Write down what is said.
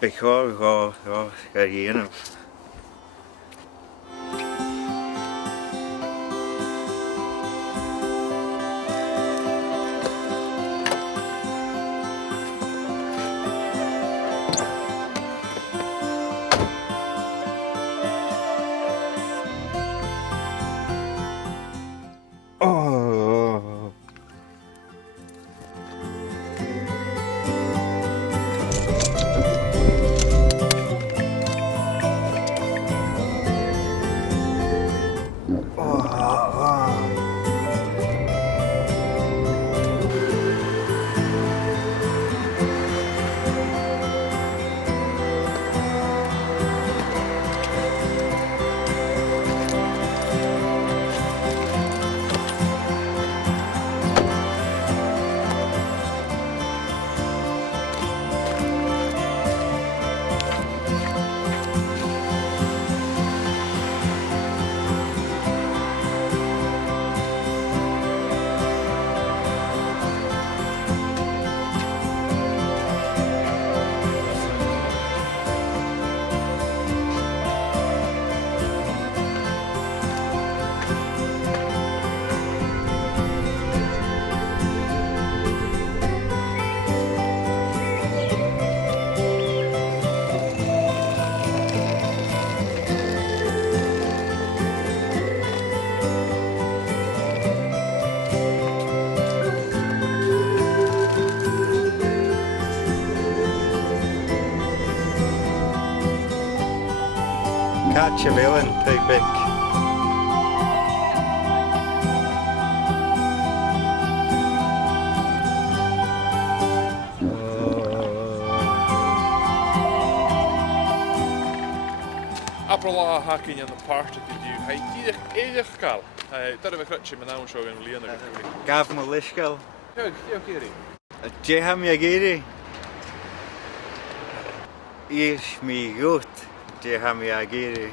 Bechor go gaíanamh. Oh. Catch a villain, take big. Aprala hacking in the party to do hey Edith Gal. That of a crutch in an show in Leon. Gav Malishkel. Kiri. Jeham Yagiri. Ish me gut. Jeham Yagiri.